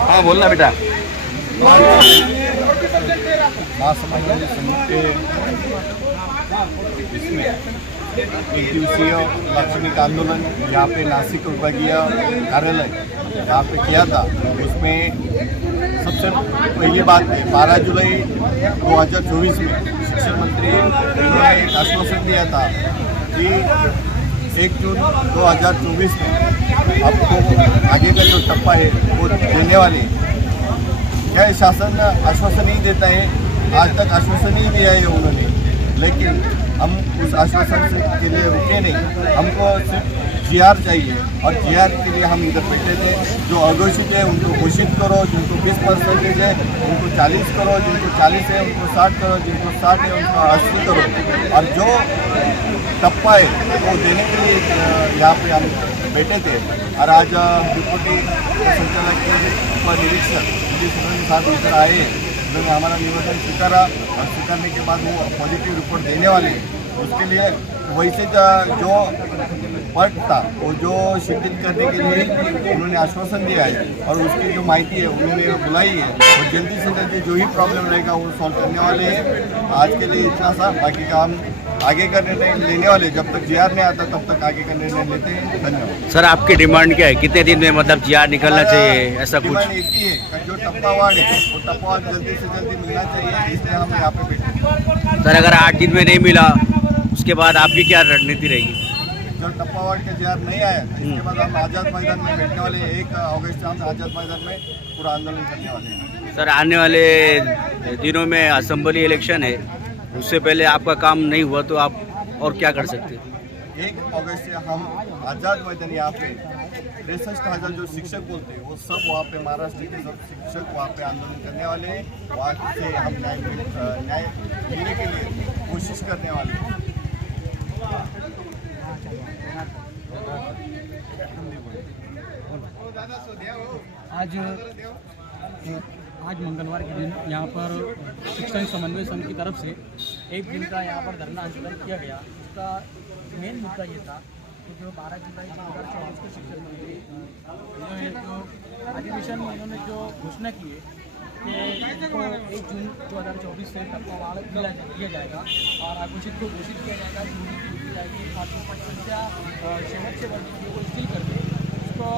हाँ बोलना बेटा। महासमाज समिति इसमें एक दिवसीय लाक्षणिक आंदोलन यहाँ पे नासिक विभागीय कार्यालय यहाँ पे किया था। उसमें सबसे पहली बात है 12 जुलाई 2024 में शिक्षा मंत्री ने एक आश्वासन दिया था कि 1 जून 2024 में आपको आगे का जो टप्पा है वो देने वाले। क्या शासन आश्वासन नहीं देता है? आज तक आश्वासन नहीं दिया है उन्होंने, लेकिन हम उस आश्वासन के लिए रुके नहीं। हमको सिर्फ जीआर चाहिए और जीआर के लिए हम इधर बैठे थे। जो अघोषित है उनको घोषित करो, जिनको 20% है उनको 40 करो, जिनको 40 है उनको 60 करो, जिनको 60 है उनको 80 करो। और जो टप्पा है वो देने के लिए यहाँ पे हम बैठे थे। और आज डिप्टी संचालक के निरीक्षक सुनील साहब इधर आए, उन्होंने हमारा निवेदन स्वीकारा और स्वीकारने के बाद वो पॉजिटिव रिपोर्ट देने वाले हैं। उसके लिए वैसे जो वर्क था वो जो शिथिल करने के लिए उन्होंने आश्वासन दिया है और उसकी जो माहिती है उन्होंने बुलाई है और जल्दी से जल्दी जो ही प्रॉब्लम रहेगा वो सॉल्व करने वाले हैं। आज के लिए इतना सा, बाकी का हम आगे का निर्णय लेने वाले। जब तक जीआर नहीं आता तब तक आगे का निर्णय लेते हैं। धन्यवाद। सर आपकी डिमांड क्या है? कितने दिन में मतलब जीआर निकलना चाहिए? ऐसा कुछ डिमांड एक ही है कि जो टप्पा वार्ड है वो टप्पा वार्ड जल्दी से जल्दी मिलना चाहिए, इसलिए हम यहाँ पे बैठे। सर अगर 8 दिन में नहीं मिला उसके बाद आपकी क्या रणनीति रहेगी? जो टप्पा वार्ड के जीआर नहीं आया इसके बाद हम आज़ाद मैदान में बैठने वाले हैं। 1 अगस्त हम आज़ाद मैदान में पूरा आंदोलन करने वाले हैं। सर आने वाले दिनों में असेंबली इलेक्शन है, उससे पहले आपका काम नहीं हुआ तो आप और क्या कर सकते हैं? 1 अगस्त से हम आज़ाद मैदान यहाँ पे 63,000 जो शिक्षक बोलते हैं वो सब वहाँ पे महाराष्ट्र के सब शिक्षक वहाँ पे आंदोलन करने वाले हैं। वहाँ से हम न्याय लेने के लिए कोशिश करने वाले हैं। आज मंगलवार के दिन यहाँ पर शिक्षण समन्वय संघ की तरफ से 1 दिन का यहाँ पर धरना आंदोलन किया गया। उसका मेन मुद्दा ये था कि जो 12 जुलाई 2024 को शिक्षण मंत्री उन्होंने जो अधिवेशन में उन्होंने जो घोषणा की है कि इसको 1 जून 2024 से टप्पा वार्ड दिया जाएगा और आघोषित को घोषित किया जाएगा की जाएगी। 5% संख्या शेवट से वर्ग को स्थिर करके उसको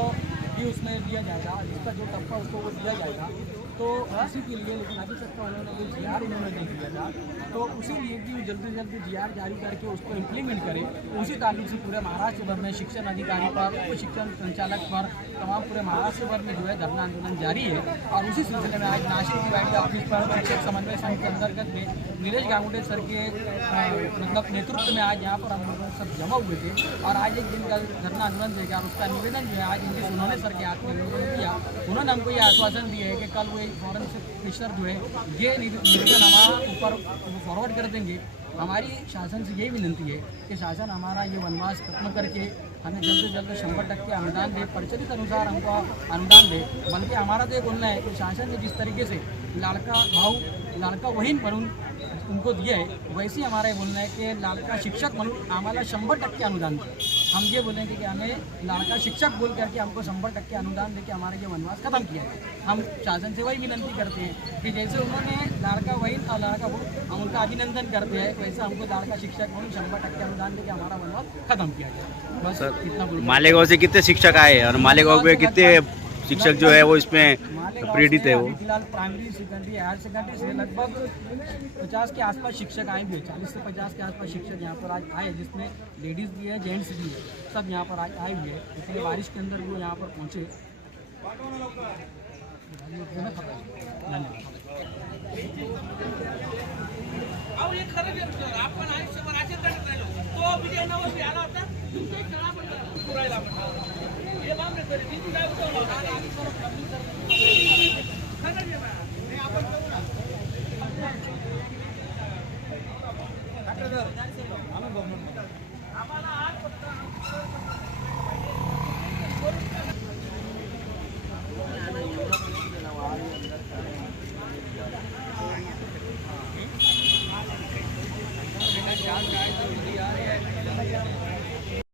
भी उसमें दिया जाएगा, जिसका जो टप्पा उसको वो दिया जाएगा। तो उसी के लिए लेकिन अभी तक का उन्होंने जो जीआर उन्होंने नहीं दिया था, तो उसी लिए कि जल्दी से जल्दी जीआर जारी करके उसको इम्प्लीमेंट करें। उसी तारीख से पूरे महाराष्ट्र भर में शिक्षण अधिकारी पर, उप शिक्षण संचालक पर, तमाम पूरे महाराष्ट्र भर में जो है धरना आंदोलन जारी है। और उसी सिलसिले में आज नासिक डिवाइड ऑफिस पर शिक्षक समन्वय संघ के अंतर्गत में नीरज गांगुटे सर के मतलब नेतृत्व में आज यहाँ पर हम लोग सब जमा हुए थे और आज 1 दिन का धरना आंदोलन देगा। और उसका निवेदन जो है आज इनके उन्होंने सर के हाथ में निवेदन किया। उन्होंने हमको ये आश्वासन दिए है कि कल वो फॉरेन से प्रेशर जो है ये निवेदन हमारा ऊपर फॉरवर्ड कर देंगे। हमारी शासन से यही विनती है कि शासन हमारा ये वनवास खत्म करके हमें जल्द से जल्द 100% अनुदान दे, प्रचलित अनुसार हमको अनुदान दे। बल्कि हमारा तो ये बोलना है कि शासन ने जिस तरीके से लाड़का भाऊ लाड़का बहीण म्हणून उनको दिया है, वैसे ही हमारा ये बोलना है कि लाड़का शिक्षक म्हणून आम्हाला 100% अनुदान दे। हम ये बोलेंगे कि हमें लाड़का शिक्षक बोल करके हमको 100% अनुदान देके हमारा ये वनवास खत्म किया है। हम शासन से वही विनती करते हैं कि जैसे उन्होंने लाड़का बहन और लाड़का बहू हम उनका अभिनंदन करते हैं, वैसे हमको लाड़का शिक्षक म्हणून 100% अनुदान देके हमारा वनवास खत्म किया जाए। बस इतना बोल। मालेगांव से कितने शिक्षक आए और मालेगांव में कितने शिक्षक जो है वो इसमें प्रेरित है? वो फिलहाल प्राइमरी, सेकेंडरी, हायर सेकेंडरी से लगभग 50 के आसपास शिक्षक आए हुए, 40 से 50 के आसपास शिक्षक यहाँ पर आज आए, जिसमें लेडीज़ भी है, जेंट्स भी है, सब यहाँ पर आज आए हुए हैं। इसलिए बारिश के अंदर वो यहाँ पर पहुँचे। धन्यवाद।